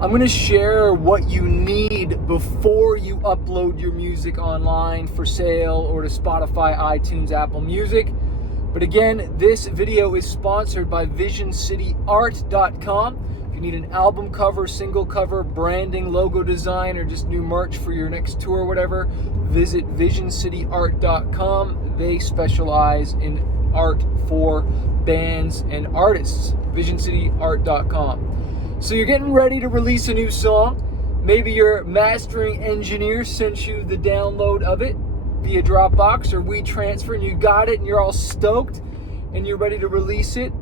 I'm going to share what you need before you upload your music online for sale or to Spotify, iTunes, Apple Music. But again, this video is sponsored by VisionCityArt.com. If you need an album cover, single cover, branding, logo design, or just new merch for your next tour or whatever, visit VisionCityArt.com. They specialize in art for bands and artists. VisionCityArt.com. So you're getting ready to release a new song. Maybe your mastering engineer sent you the download of it via Dropbox or WeTransfer, and you got it and you're all stoked and you're ready to release it.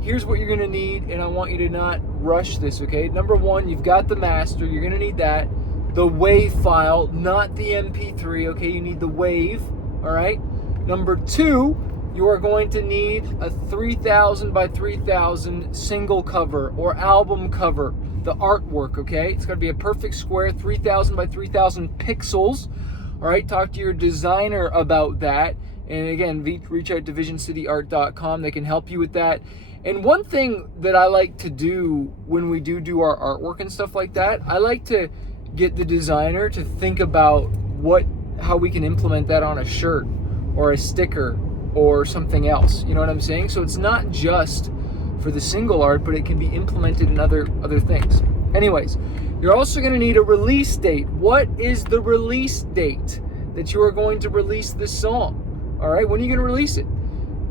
Here's what you're going to need, and I want you to not rush this, okay? Number one, you've got the master. You're going to need that. The WAV file, not the MP3, okay? You need the WAV, all right? Number two, you are going to need a 3,000 by 3,000 single cover or album cover, the artwork, okay? It's got to be a perfect square, 3,000 by 3,000 pixels, all right? Talk to your designer about that. And again, reach out to VisionCityArt.com. They can help you with that. And one thing that I like to do when we do our artwork and stuff like that, I like to get the designer to think about how we can implement that on a shirt or a sticker or something else. You know what I'm saying? So it's not just for the single art, but it can be implemented in other things. Anyways, you're also going to need a release date. What is the release date that you are going to release this song? All right, when are you going to release it?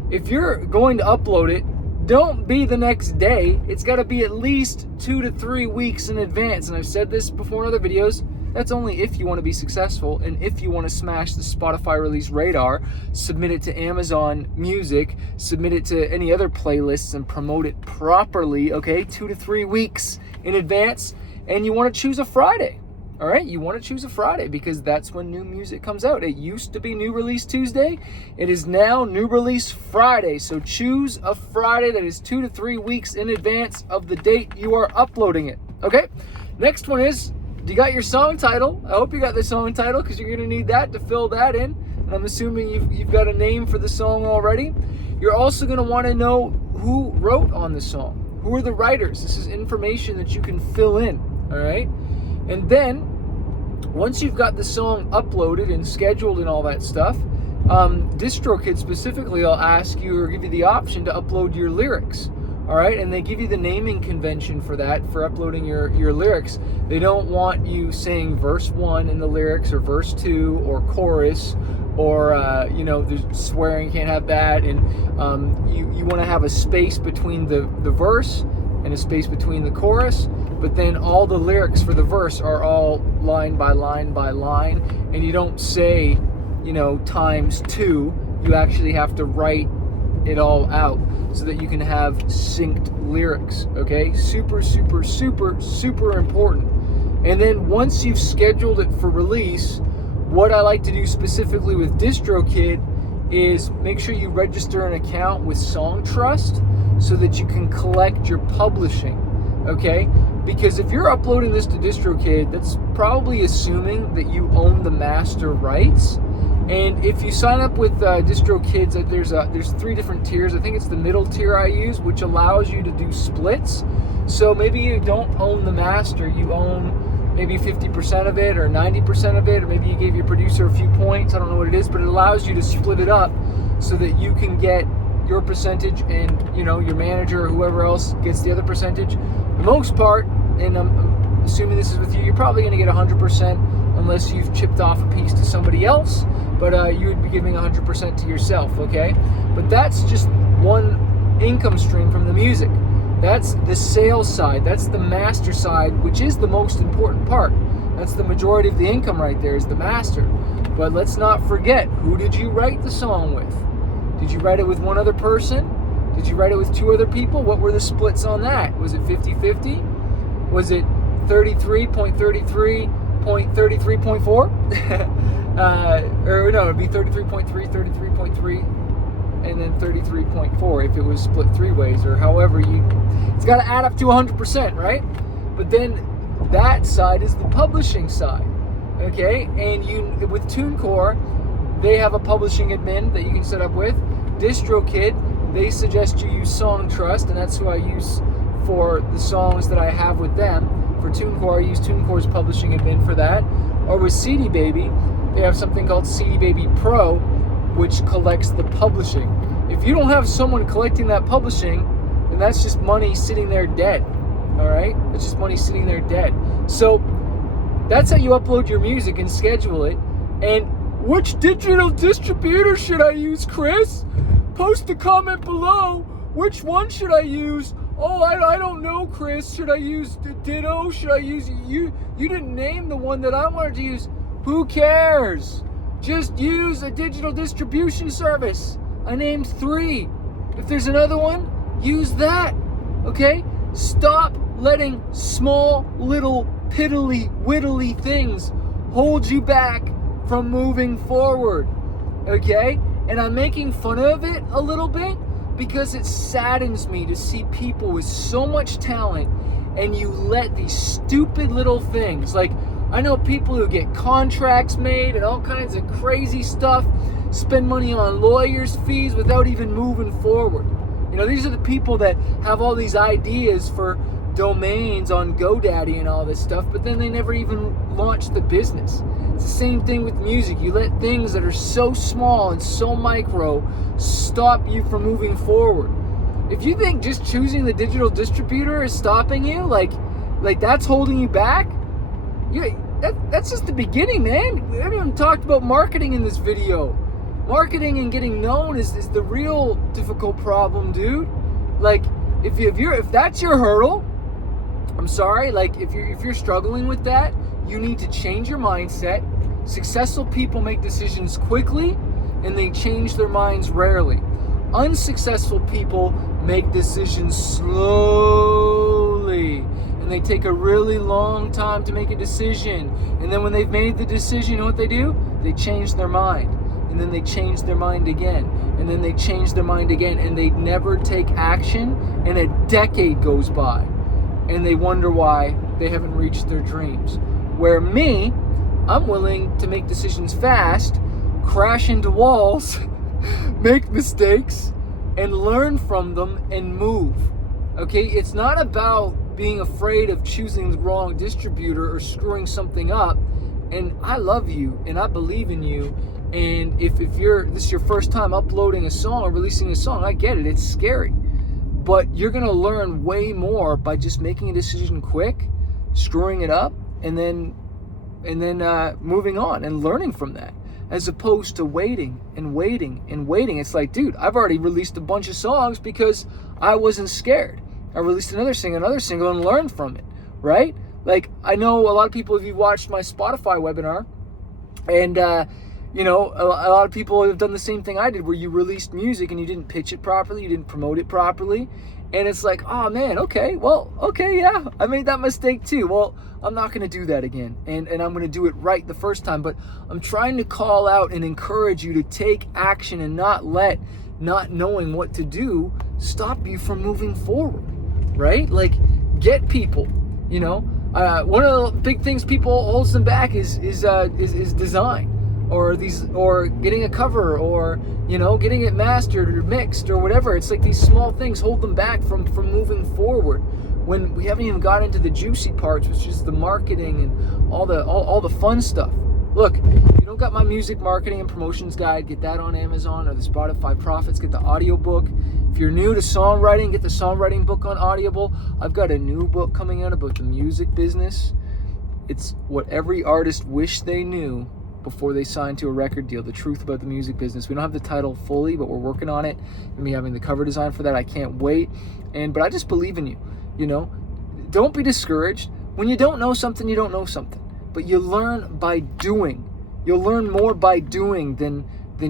If you're going to upload it, don't be the next day. It's got to be at least 2 to 3 weeks in advance. And I've said this before in other videos. That's only if you want to be successful and if you want to smash the Spotify release radar, submit it to Amazon Music, submit it to any other playlists and promote it properly, okay? 2 to 3 weeks in advance. And you want to choose a Friday, all right? You want to choose a Friday because that's when new music comes out. It used to be New Release Tuesday. It is now New Release Friday. So choose a Friday that is 2 to 3 weeks in advance of the date you are uploading it, okay? Next one is, you got your song title. I hope you got the song title because you're going to need that to fill that in. And I'm assuming you've got a name for the song already. You're also going to want to know who wrote on the song. Who are the writers? This is information that you can fill in, all right? And then, once you've got the song uploaded and scheduled and all that stuff, DistroKid specifically will ask you or give you the option to upload your lyrics. All right, and they give you the naming convention for that, for uploading your lyrics. They don't want you saying verse 1 in the lyrics or verse 2 or chorus or, there's swearing, can't have that. And you want to have a space between the verse and a space between the chorus. But then all the lyrics for the verse are all line by line by line. And you don't say, times 2. You actually have to write it all out so that you can have synced lyrics, okay? Super, super, super, super important. And then once you've scheduled it for release, what I like to do specifically with DistroKid is make sure you register an account with Songtrust so that you can collect your publishing, okay? Because if you're uploading this to DistroKid, that's probably assuming that you own the master rights. And if you sign up with DistroKid, there's 3 different tiers. I think it's the middle tier I use, which allows you to do splits. So maybe you don't own the master. You own maybe 50% of it or 90% of it, or maybe you gave your producer a few points. I don't know what it is, but it allows you to split it up so that you can get your percentage and, your manager or whoever else gets the other percentage. For the most part, and I'm assuming this is with you, you're probably going to get 100% unless you've chipped off a piece to somebody else. But you would be giving 100% to yourself, okay? But that's just one income stream from the music. That's the sales side. That's the master side, which is the most important part. That's the majority of the income right there, is the master. But let's not forget, who did you write the song with? Did you write it with one other person? Did you write it with 2 other people? What were the splits on that? Was it 50-50? Was it 33.33.33.4? Or no, it'd be 33.3, 33.3, and then 33.4 if it was split 3 ways, or however it's got to add up to 100%, right? But then that side is the publishing side, okay? And with TuneCore, they have a publishing admin that you can set up with. DistroKid, they suggest you use Songtrust, and that's who I use for the songs that I have with them. for TuneCore. I use TuneCore's publishing admin for that. Or with CD Baby, they have something called CD Baby Pro, which collects the publishing. If you don't have someone collecting that publishing, then that's just money sitting there dead. All right? That's just money sitting there dead. So that's how you upload your music and schedule it. And which digital distributor should I use, Chris? Post a comment below. Which one should I use? Oh, I don't know, Chris. Should I use Ditto? Should I use you? You didn't name the one that I wanted to use. Who cares? Just use a digital distribution service. I named 3. If there's another one, use that. Okay? Stop letting small, little, piddly, whittly things hold you back from moving forward. Okay? And I'm making fun of it a little bit because it saddens me to see people with so much talent and you let these stupid little things, like I know people who get contracts made and all kinds of crazy stuff, spend money on lawyers' fees without even moving forward. You know, these are the people that have all these ideas for domains on GoDaddy and all this stuff, but then they never even launch the business. It's the same thing with music. You let things that are so small and so micro stop you from moving forward. If you think just choosing the digital distributor is stopping you, like that's holding you back, that's just the beginning, man. We haven't even talked about marketing in this video. Marketing and getting known is the real difficult problem, dude. Like, if that's your hurdle, I'm sorry, like if you're struggling with that, you need to change your mindset. Successful people make decisions quickly and they change their minds rarely. Unsuccessful people make decisions slowly and they take a really long time to make a decision. And then when they've made the decision, you know what they do? They change their mind. And then they change their mind again. And then they change their mind again. And they never take action. And a decade goes by. And they wonder why they haven't reached their dreams. Where me, I'm willing to make decisions fast, crash into walls, make mistakes, and learn from them and move. Okay? It's not about being afraid of choosing the wrong distributor or screwing something up. And I love you and I believe in you. And if this is your first time uploading a song or releasing a song, I get it, it's scary. But you're gonna learn way more by just making a decision quick, screwing it up, and then moving on and learning from that, as opposed to waiting and waiting and waiting. It's like, dude, I've already released a bunch of songs because I wasn't scared. I released another single and learned from it, right? Like, I know a lot of people, if you watched my Spotify webinar, and you know, a lot of people have done the same thing I did, where you released music and you didn't pitch it properly, you didn't promote it properly, and it's like, oh man, okay, yeah, I made that mistake too. Well, I'm not going to do that again, and I'm going to do it right the first time. But I'm trying to call out and encourage you to take action and not let not knowing what to do stop you from moving forward, right? Like, get people, you know. One of the big things people holds them back is design. Or getting a cover, or you know, getting it mastered or mixed or whatever. It's like these small things hold them back from moving forward, when we haven't even got into the juicy parts, which is the marketing and all the fun stuff. Look, if you don't got my music marketing and promotions guide, get that on Amazon, or the Spotify Profits, get the audiobook. If you're new to songwriting, get the songwriting book on Audible. I've got a new book coming out about the music business. It's what every artist wished they knew before they signed to a record deal, the truth about the music business. We don't have the title fully, but we're working on it. And me having the cover design for that, I can't wait. But I just believe in you, you know. Don't be discouraged. When you don't know something, you don't know something. But you learn by doing. You'll learn more by doing than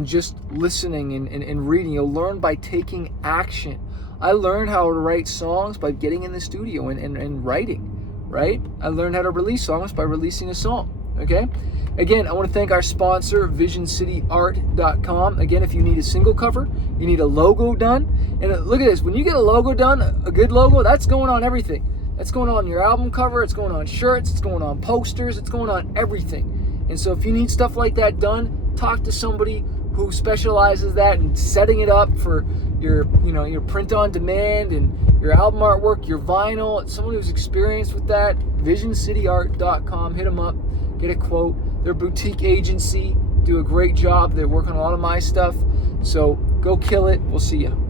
just listening and reading. You'll learn by taking action. I learned how to write songs by getting in the studio and writing, right? I learned how to release songs by releasing a song. Okay? Again, I want to thank our sponsor, VisionCityArt.com. Again, if you need a single cover, you need a logo done. And look at this. When you get a logo done, a good logo, that's going on everything. That's going on your album cover. It's going on shirts. It's going on posters. It's going on everything. And so if you need stuff like that done, talk to somebody who specializes that in setting it up for your print on demand and your album artwork, your vinyl. Someone who's experienced with that. visioncityart.com. Hit them up, get a quote. They're a boutique agency, do a great job. They're working on a lot of my stuff. So go kill it. We'll see you.